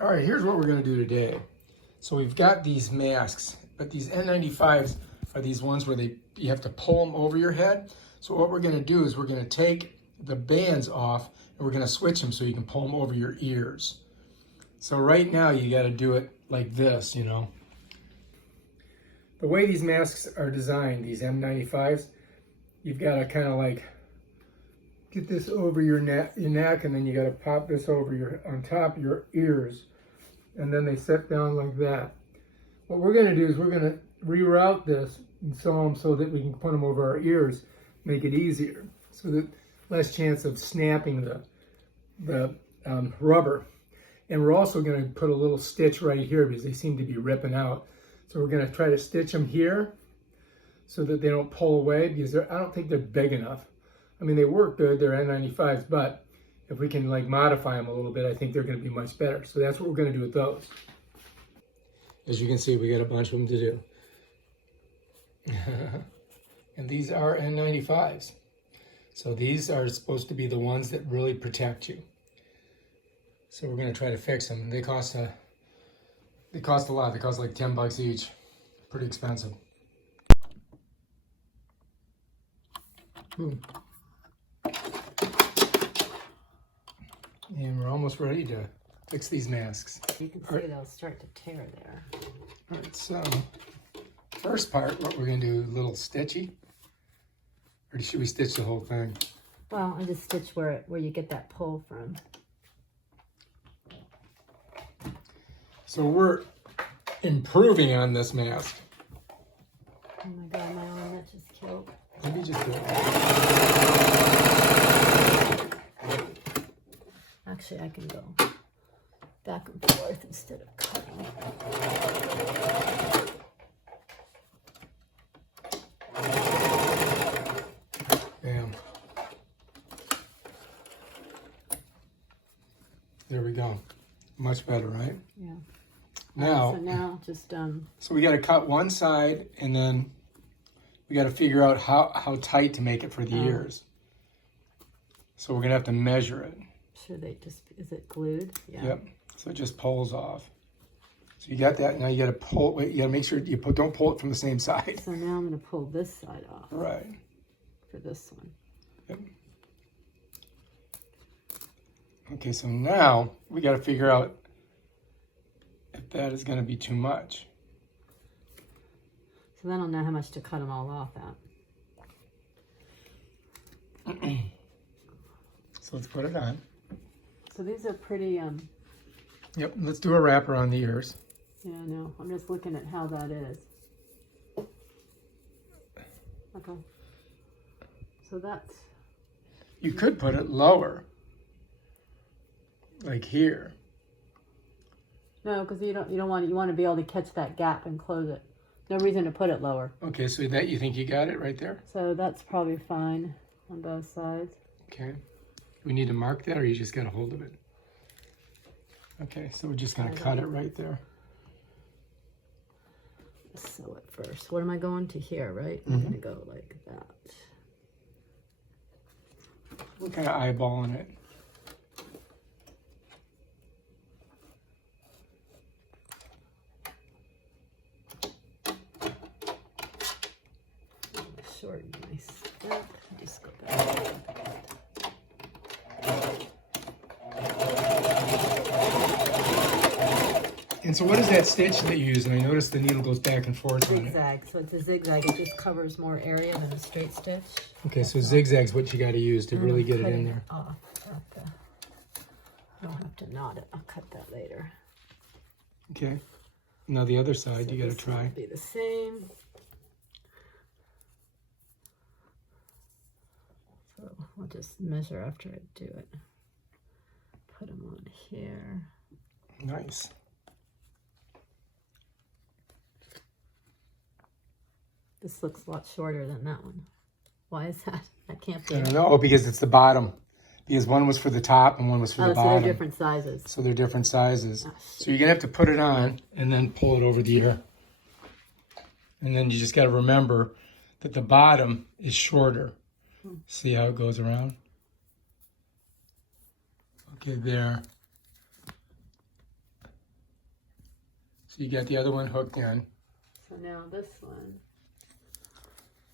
All right, here's what we're gonna do today. So we've got these masks, but these N95s are these ones where you have to pull them over your head. So what we're gonna do is we're gonna take the bands off and we're gonna switch them so you can pull them over your ears. So right now you gotta do it like this, you know. The way these masks are designed, these N95s, you've gotta kind of like get this over your neck, and then you gotta pop this over on top of your ears, and then they sit down like that. What we're gonna do is we're gonna reroute this and sew them so that we can put them over our ears, make it easier, so that less chance of snapping the rubber. And we're also gonna put a little stitch right here because they seem to be ripping out. So we're gonna try to stitch them here so that they don't pull away, because I don't think they're big enough. I mean, they work good, they're N95s, but if we can like modify them a little bit, I think they're gonna be much better. So that's what we're gonna do with those. As you can see, we got a bunch of them to do. And these are N95s. So these are supposed to be the ones that really protect you. So we're gonna try to fix them. They cost a lot. They cost like 10 bucks each. Pretty expensive. And we're almost ready to fix these masks. You can see they'll start to tear there. All right, so first part, what we're gonna do, a little stitchy. Or should we stitch the whole thing? Well, I just stitch where you get that pull from. So we're improving on this mask. Oh my God, my arm, that just killed. Maybe just do it. Actually, I can go back and forth instead of cutting. Bam. There we go. Much better, right? Yeah. Now, so now just so we got to cut one side, and then we got to figure out how tight to make it for the ears. So we're gonna have to measure it. Should they just, is it glued? Yeah. Yep. So it just pulls off. So you got that. Now you got to pull. Wait, you got to make sure you don't pull it from the same side. So now I'm gonna pull this side off. Right. For this one. Yep. Okay, so now we got to figure out if that is going to be too much. So then I'll know how much to cut them all off at. So let's put it on. So these are pretty, Yep, let's do a wrapper on the ears. yeah, no, I'm just looking at how that is. Okay. So that's... You could put it lower. Like here. No, because you want to be able to catch that gap and close it. No reason to put it lower. Okay, so that you think you got it right there? So that's probably fine on both sides. Okay. We need to mark that, or you just got a hold of it? Okay, so we're just going to cut it right there. Sew it first. What am I going to here, right? I'm going to go like that. We're kind of eyeballing it. Short and nice. Just go back. And so what is that stitch that you use? And I noticed the needle goes back and forth on it. Zigzag. So it's a zigzag. It just covers more area than a straight stitch. Okay, so zigzag's what you got to use to really get it in there. Off at the, I don't have to knot it. I'll cut that later. Okay. Now the other side, So you got to this try. will be the same. So I'll just measure after I do it. Put them on here. Nice. This looks a lot shorter than that one. Why is that? That can't be. I don't know, because it's the bottom. Because one was for the top and one was for the So bottom. they're different sizes. So they're different sizes. Oh, so you're going to have to put it on and then pull it over the ear. And then you just got to remember that the bottom is shorter. See how it goes around? Okay, there. So you got the other one hooked in. So now this one.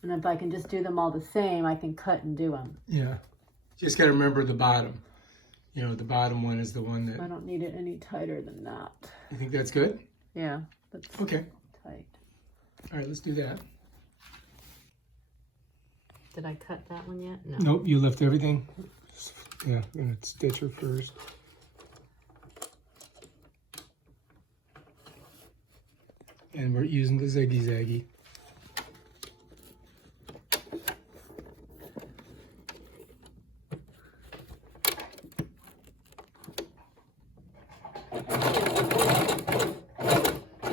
And if I can just do them all the same, I can cut and do them. Yeah. Just got to remember the bottom. You know, the bottom one is the one that... I don't need it any tighter than that. You think that's good? Yeah, that's okay. Tight. All right, let's do that. Did I cut that one yet? No. Nope, you left everything. Yeah, I'm going to stitch her first. And we're using the ziggy-zaggy.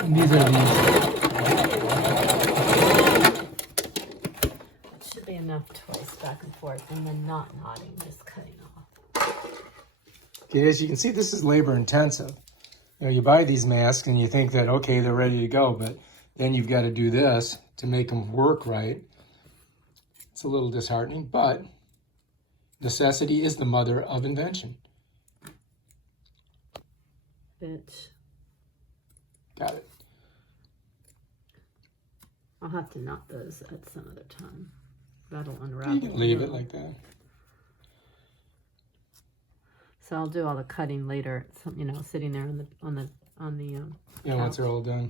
And these are these. Should be enough twice back and forth, and then not knotting, just cutting off. Okay, as you can see, this is labor intensive. You know, you buy these masks and you think that, okay, they're ready to go, but then you've got to do this to make them work right. It's a little disheartening, but necessity is the mother of invention. Bitch. Got it. I'll have to knot those at some other time. That'll unravel. You can leave it like that. So I'll do all the cutting later. Some, you know, sitting there on the Yeah, once they're all done.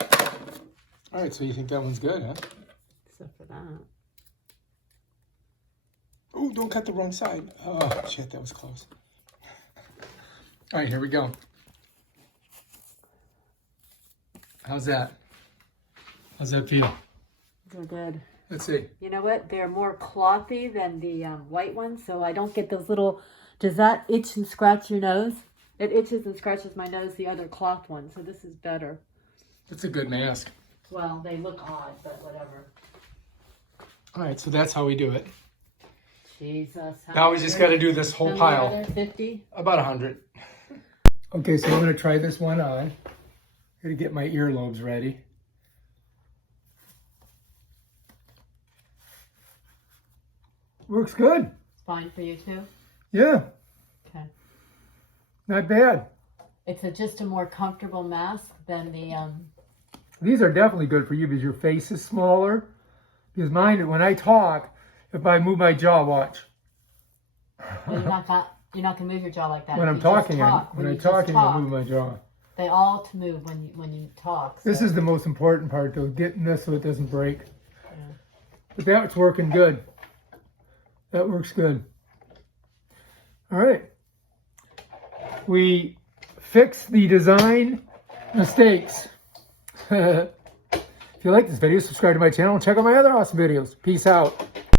All right, so you think that one's good, huh? Except for that. Oh, don't cut the wrong side. Oh, shit, that was close. All right, here we go. How's that? How's that feel? They're good. Let's see. You know what? They're more clothy than the white ones, so I don't get those little... Does that itch and scratch your nose? It itches and scratches my nose, the other cloth one, so this is better. That's a good mask. Well, they look odd, but whatever. All right, so that's how we do it. Jesus. Now we just got to do this whole pile. 50? About 100. Okay, so I'm going to try this one on. Got to get my earlobes ready. Works good. Fine for you too? Yeah, Okay. not bad. It's just a more comfortable mask than the... These are definitely good for you because your face is smaller. Because mine, when I talk, if I move my jaw, watch. You're not going to move your jaw like that. When I'm talking, when I'm talking, I move my jaw. They all move when you talk. So. This is the most important part, though, getting this so it doesn't break. Yeah. But that's working good. That works good. All right. We fixed the design mistakes. If you like this video, subscribe to my channel and check out my other awesome videos. Peace out.